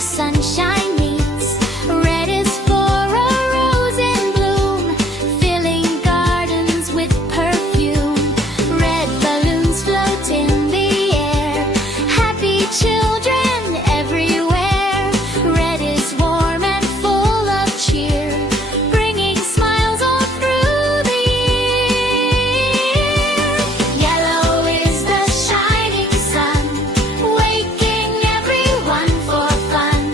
sunshine meets. Red is for a rose in bloom, filling gardens with perfume. Red balloons float in the air, happy children everywhere. Red is warm and full of cheer, bringing smiles all through the year. Yellow is the shining sun, waking everyone for fun.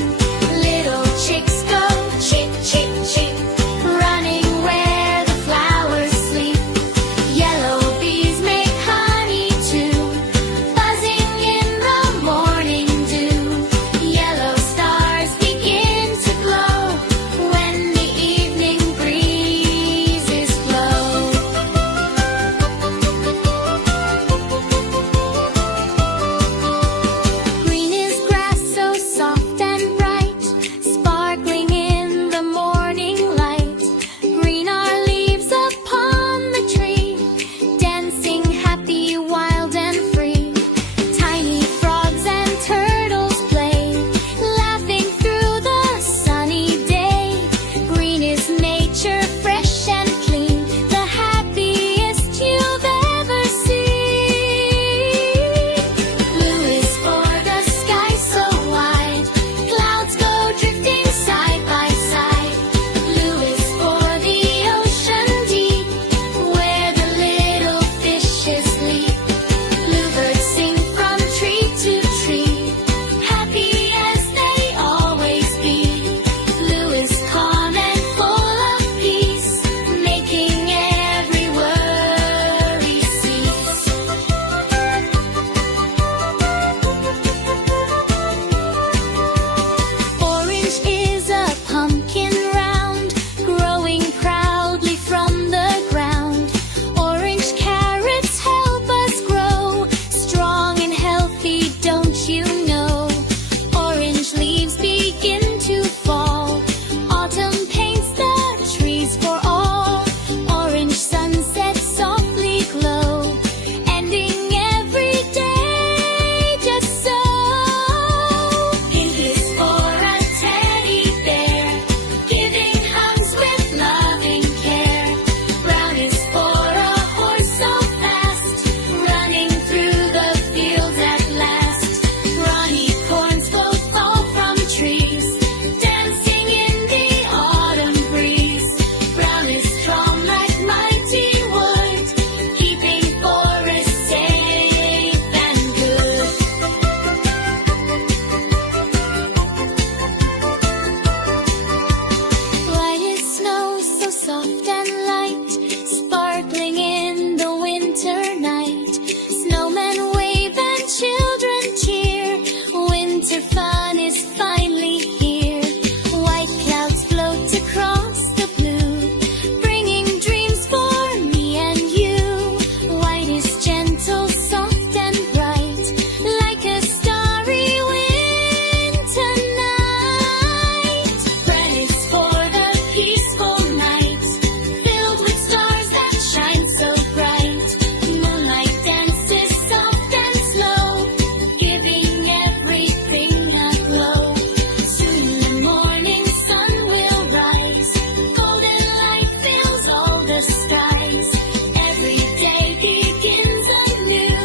Little chicks go chick, chick, chick, running where the flowers sleep. Yellow bees make honey too, buzzing in the morning dew. Yellow stars begin to glow when the evening breezes blow. Green is grass so soft and bright, sparkling in the morning light. Green are leaves upon the tree, dancing happy, wild and free. Tiny frogs and turtles play, laughing through the sunny day. Green is nature, fresh and clean, the happiest you've ever seen. Blue is for the sky so wide, clouds go drifting side by side. Blue is for the ocean deep, where the little fishes sleep. Bluebirds sing from tree to tree, happy as they always be. Blue is calm and full of peace, making every worry cease. Orange is a pumpkin round, growing proudly from the ground. Orange carrots help us grow, strong and healthy, don't you know? Orange leaves begin to fall, autumn paints the trees for all. Orange sunsets softly glow, ending every day just so. Pink is for a teddy bear, giving hugs with loving care. Brown is for a horse so fast, running through the fields at last. Brawny corns both fall from trees, dancing in the autumn breeze. Brown is strong like mighty wood, keeping forests safe and good. White is snow so soft and light, sparkling in the winter night. Snowmen wave and children cheer, winter fun is finally here. White clouds float across the blue, bringing dreams for me and you. White is gentle, soft and bright, like a starry winter night. Red is for the peaceful night, filled with stars that shine so bright. Moonlight dances soft and slow, giving everything a glow. Soon the morning sun will rise, golden light fills all the skies. Every day begins anew,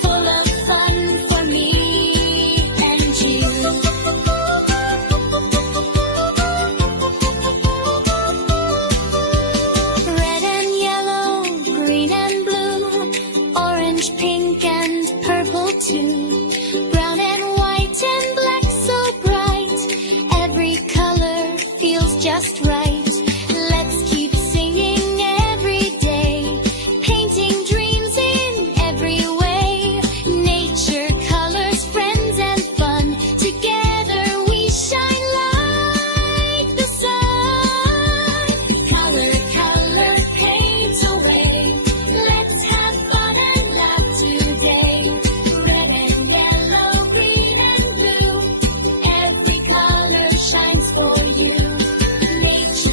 full of fun for me and you. Red and yellow, green and blue, orange, pink and purple too. Brown and white and black so bright, every color feels just right. Let's keep singing every day, painting dreams in every way. Nature, colors, friends and fun, together we shine like the sun. Color, color, paint away, let's have fun and laugh today. Red and yellow, green and blue, every color shines for you. Nature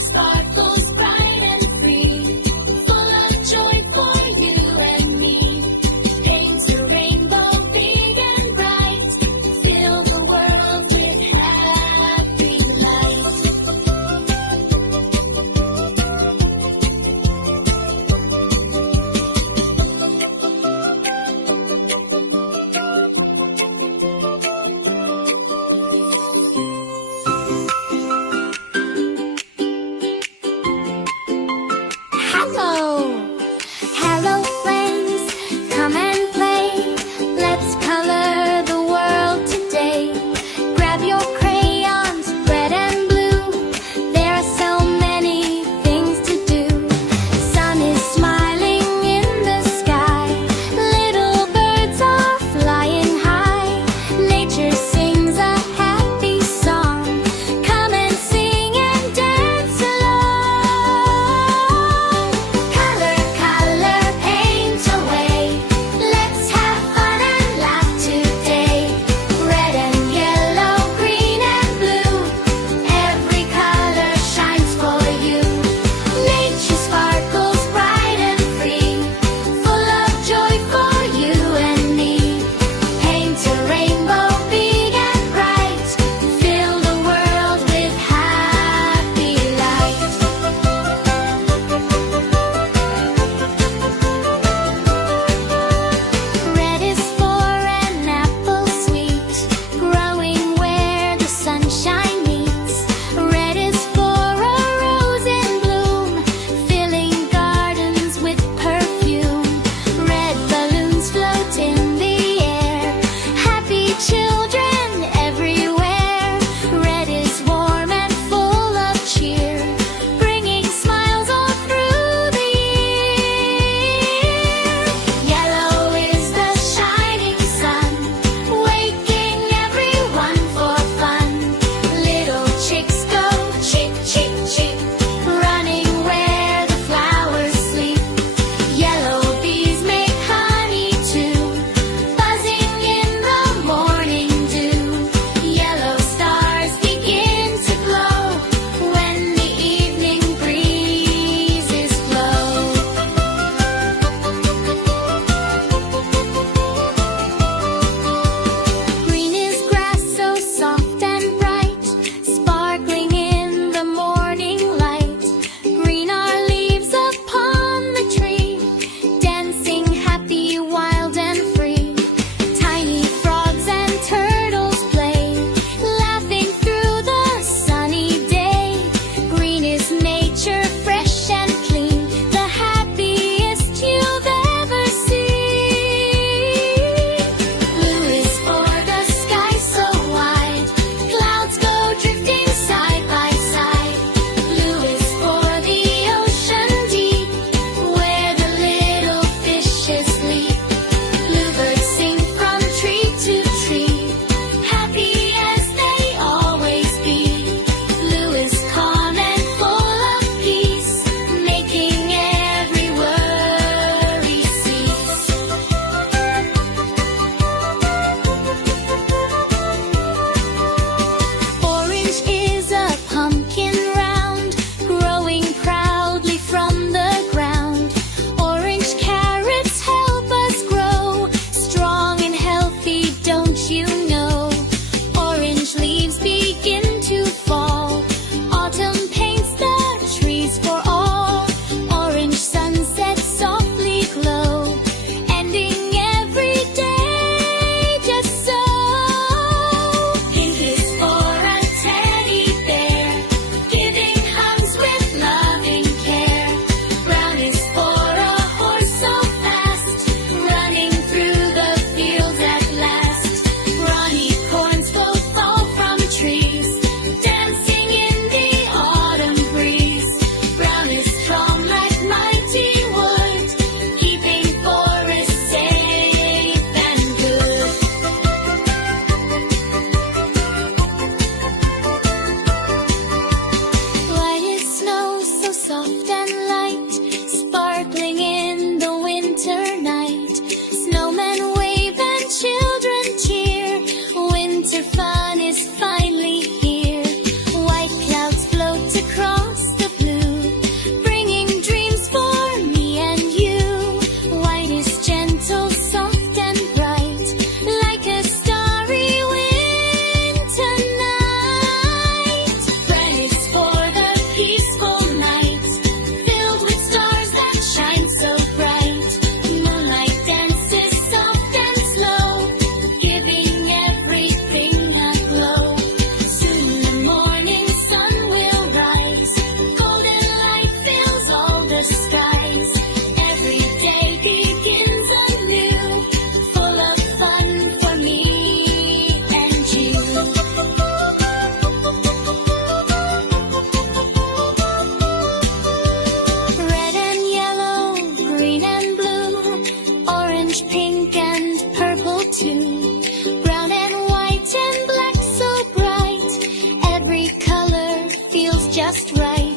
just right.